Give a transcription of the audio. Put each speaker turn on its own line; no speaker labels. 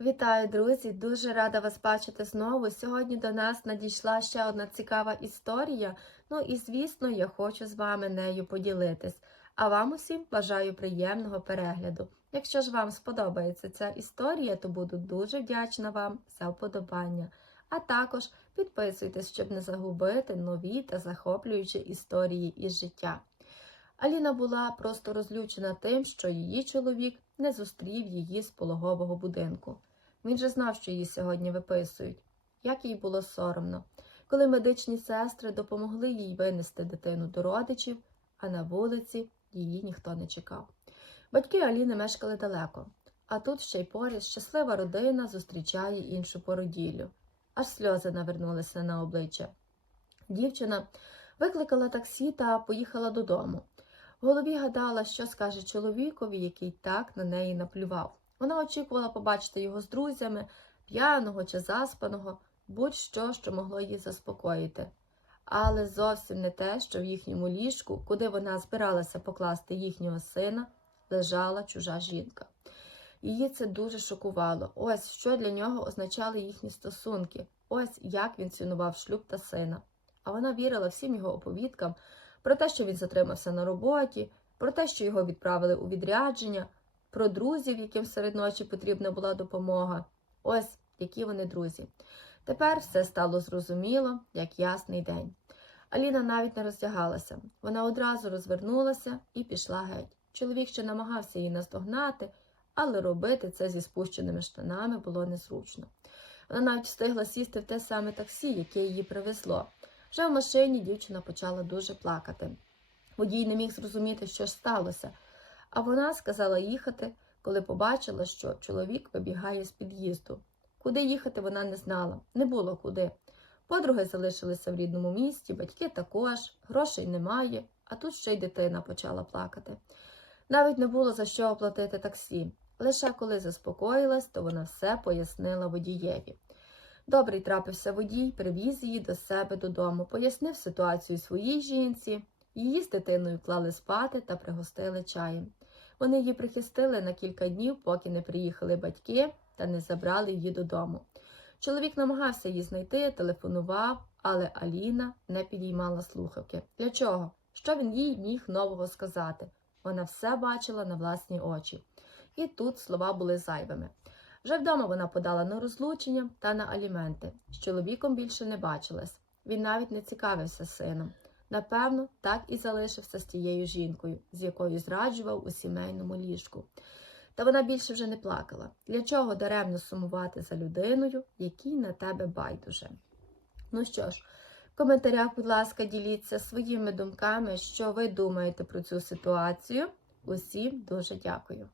Вітаю, друзі! Дуже рада вас бачити знову. Сьогодні до нас надійшла ще одна цікава історія. Ну і звісно, я хочу з вами нею поділитись. А вам усім бажаю приємного перегляду. Якщо ж вам сподобається ця історія, то буду дуже вдячна вам за вподобання. А також підписуйтесь, щоб не загубити нові та захоплюючі історії із життя. Аліна була просто розлючена тим, що її чоловік не зустрів її з пологового будинку. Він же знав, що її сьогодні виписують. Як їй було соромно, коли медичні сестри допомогли їй винести дитину до родичів, а на вулиці її ніхто не чекав. Батьки Аліни мешкали далеко, а тут ще й поряд щаслива родина зустрічає іншу породіллю. Аж сльози навернулися на обличчя. Дівчина викликала таксі та поїхала додому. В голові гадала, що скаже чоловікові, який так на неї наплював. Вона очікувала побачити його з друзями, п'яного чи заспаного, будь-що, що могло її заспокоїти. Але зовсім не те, що в їхньому ліжку, куди вона збиралася покласти їхнього сина, лежала чужа жінка. Її це дуже шокувало. Ось що для нього означали їхні стосунки, ось як він цінував шлюб та сина. А вона вірила всім його оповідкам про те, що він затримався на роботі, про те, що його відправили у відрядження, про друзів, яким серед ночі потрібна була допомога. Ось які вони друзі. Тепер все стало зрозуміло, як ясний день. Аліна навіть не роздягалася. Вона одразу розвернулася і пішла геть. Чоловік ще намагався її наздогнати, але робити це зі спущеними штанами було незручно. Вона навіть встигла сісти в те саме таксі, яке її привезло. Вже в машині дівчина почала дуже плакати. Водій не міг зрозуміти, що ж сталося, а вона сказала їхати, коли побачила, що чоловік вибігає з під'їзду. Куди їхати вона не знала, не було куди. Подруги залишилися в рідному місті, батьки також, грошей немає, а тут ще й дитина почала плакати. Навіть не було за що оплатити таксі. Лише коли заспокоїлась, то вона все пояснила водієві. Добрий трапився водій, привіз її до себе додому, пояснив ситуацію своїй жінці. Її з дитиною клали спати та пригостили чаєм. Вони її прихистили на кілька днів, поки не приїхали батьки та не забрали її додому. Чоловік намагався її знайти, телефонував, але Аліна не підіймала слухавки. Для чого? Що він їй міг нового сказати? Вона все бачила на власні очі. І тут слова були зайвими. Вже вдома вона подала на розлучення та на аліменти. З чоловіком більше не бачилась. Він навіть не цікавився сином. Напевно, так і залишився з тією жінкою, з якою зраджував у сімейному ліжку. Та вона більше вже не плакала. Для чого даремно сумувати за людиною, якій на тебе байдуже? Ну що ж, в коментарях, будь ласка, діліться своїми думками, що ви думаєте про цю ситуацію. Усім дуже дякую.